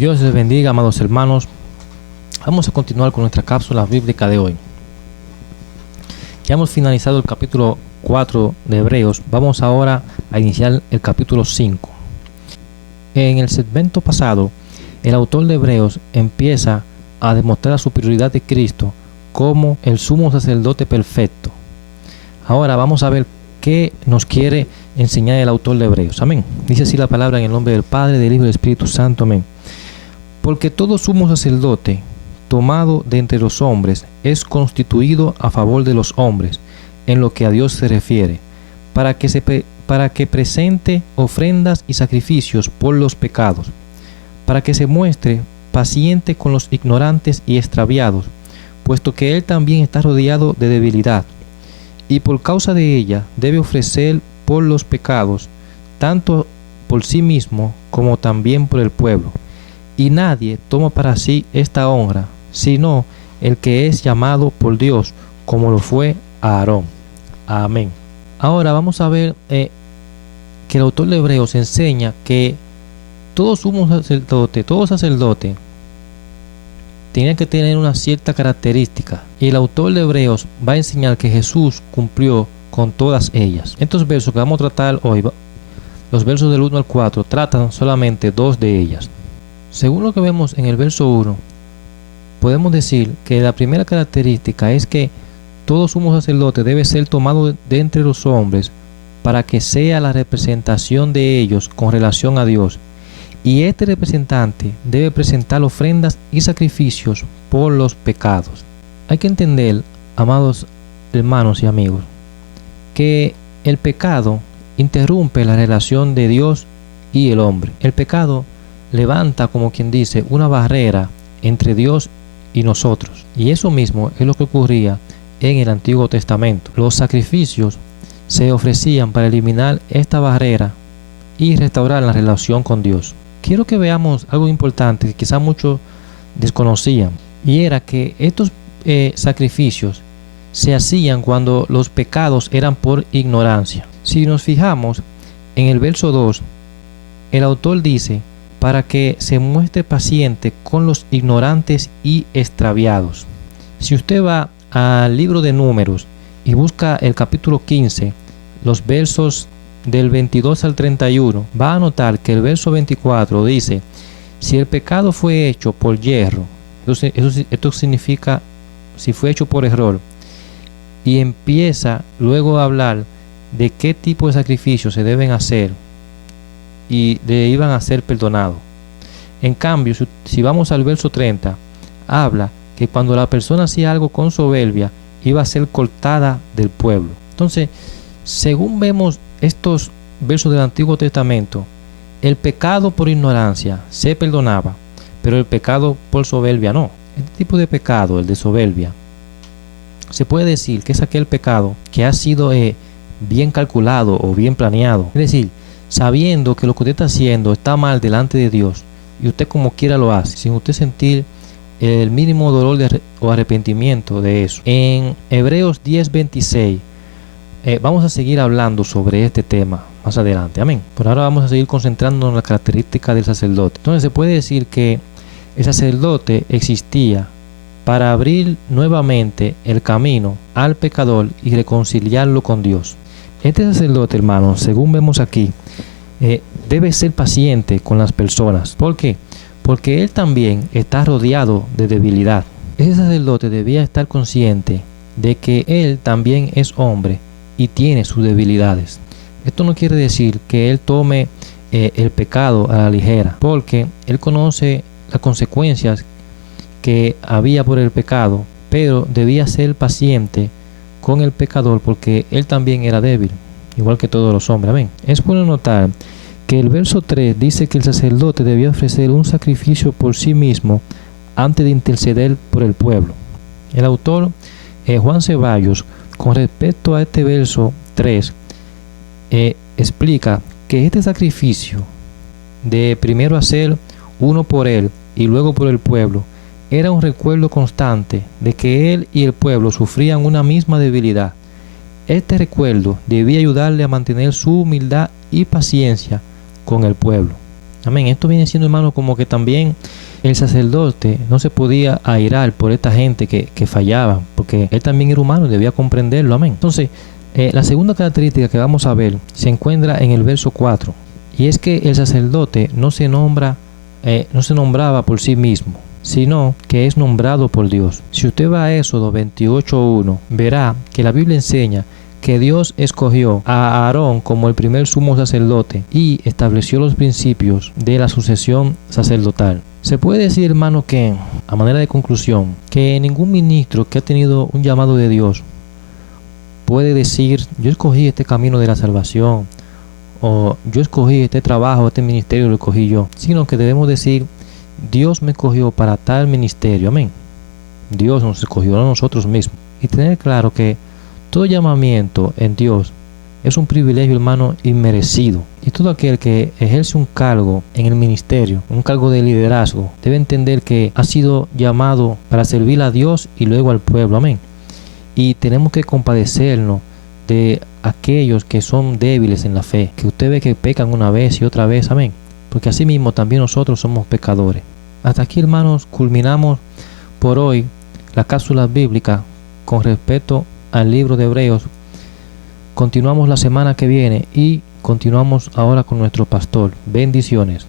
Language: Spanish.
Dios les bendiga, amados hermanos. Vamos a continuar con nuestra cápsula bíblica de hoy. Ya hemos finalizado el capítulo 4 de Hebreos. Vamos ahora a iniciar el capítulo 5. En el segmento pasado, el autor de Hebreos empieza a demostrar la superioridad de Cristo como el sumo sacerdote perfecto. Ahora vamos a ver qué nos quiere enseñar el autor de Hebreos. Amén. Dice así la palabra en el nombre del Padre, del Hijo y del Espíritu Santo. Amén. Porque todo sumo sacerdote tomado de entre los hombres es constituido a favor de los hombres en lo que a Dios se refiere, para que presente ofrendas y sacrificios por los pecados, para que se muestre paciente con los ignorantes y extraviados, puesto que él también está rodeado de debilidad, y por causa de ella debe ofrecer por los pecados, tanto por sí mismo como también por el pueblo. Y nadie toma para sí esta honra, sino el que es llamado por Dios, como lo fue Aarón. Amén. Ahora vamos a ver que el autor de Hebreos enseña que todo sumo sacerdote, todo sacerdote, tenía que tener una cierta característica. Y el autor de Hebreos va a enseñar que Jesús cumplió con todas ellas. Estos versos que vamos a tratar hoy, los versos del 1 al 4, tratan solamente dos de ellas. Según lo que vemos en el verso 1, podemos decir que la primera característica es que todo sumo sacerdote debe ser tomado de entre los hombres para que sea la representación de ellos con relación a Dios. Y este representante debe presentar ofrendas y sacrificios por los pecados. Hay que entender, amados hermanos y amigos, que el pecado interrumpe la relación de Dios y el hombre. El pecado levanta, como quien dice, una barrera entre Dios y nosotros. Y eso mismo es lo que ocurría en el Antiguo Testamento. Los sacrificios se ofrecían para eliminar esta barrera y restaurar la relación con Dios. Quiero que veamos algo importante que quizás muchos desconocían, y era que estos sacrificios se hacían cuando los pecados eran por ignorancia. Si nos fijamos en el verso 2, el autor dice: para que se muestre paciente con los ignorantes y extraviados. Si usted va al libro de Números y busca el capítulo 15, los versos del 22 al 31, va a notar que el verso 24 dice: si el pecado fue hecho por yerro, esto significa si fue hecho por error, y empieza luego a hablar de qué tipo de sacrificios se deben hacer y le iban a ser perdonados. En cambio, si vamos al verso 30, habla que cuando la persona hacía algo con soberbia, iba a ser cortada del pueblo. Entonces, según vemos estos versos del Antiguo Testamento, el pecado por ignorancia se perdonaba, pero el pecado por soberbia no. Este tipo de pecado, el de soberbia, se puede decir que es aquel pecado que ha sido bien calculado o bien planeado. Es decir, sabiendo que lo que usted está haciendo está mal delante de Dios, y usted como quiera lo hace, sin usted sentir el mínimo dolor o arrepentimiento de eso. En Hebreos 10:26 vamos a seguir hablando sobre este tema más adelante. Amén. Por ahora vamos a seguir concentrándonos en la característica del sacerdote. Entonces se puede decir que el sacerdote existía para abrir nuevamente el camino al pecador y reconciliarlo con Dios. Este sacerdote, hermanos, según vemos aquí, debe ser paciente con las personas. ¿Por qué? Porque él también está rodeado de debilidad. Ese sacerdote debía estar consciente de que él también es hombre y tiene sus debilidades. Esto no quiere decir que él tome el pecado a la ligera, porque él conoce las consecuencias que había por el pecado, pero debía ser paciente con el pecador porque él también era débil, igual que todos los hombres. Amén. Es bueno notar que el verso 3 dice que el sacerdote debía ofrecer un sacrificio por sí mismo antes de interceder por el pueblo. El autor Juan Ceballos, con respecto a este verso 3, explica que este sacrificio de primero hacer uno por él y luego por el pueblo era un recuerdo constante de que él y el pueblo sufrían una misma debilidad. Este recuerdo debía ayudarle a mantener su humildad y paciencia con el pueblo. Amén. Esto viene siendo, hermano, como que también el sacerdote no se podía airar por esta gente que fallaba, porque él también era humano y debía comprenderlo. Amén. Entonces, la segunda característica que vamos a ver se encuentra en el verso 4, y es que el sacerdote no se nombraba por sí mismo, sino que es nombrado por Dios. Si usted va a Éxodo 28:1, verá que la Biblia enseña que Dios escogió a Aarón como el primer sumo sacerdote y estableció los principios de la sucesión sacerdotal. Se puede decir, hermano, que, a manera de conclusión, que ningún ministro que ha tenido un llamado de Dios puede decir: yo escogí este camino de la salvación, o yo escogí este trabajo, este ministerio lo escogí yo, sino que debemos decir: Dios me escogió para tal ministerio. Amén. Dios nos escogió a nosotros mismos. Y tener claro que todo llamamiento en Dios es un privilegio, hermano, inmerecido. Y todo aquel que ejerce un cargo en el ministerio, un cargo de liderazgo, debe entender que ha sido llamado para servir a Dios y luego al pueblo. Amén. Y tenemos que compadecernos de aquellos que son débiles en la fe, que usted ve que pecan una vez y otra vez. Amén. Porque así mismo también nosotros somos pecadores. Hasta aquí, hermanos, culminamos por hoy la cápsula bíblica con respecto al libro de Hebreos. Continuamos la semana que viene y continuamos ahora con nuestro pastor. Bendiciones.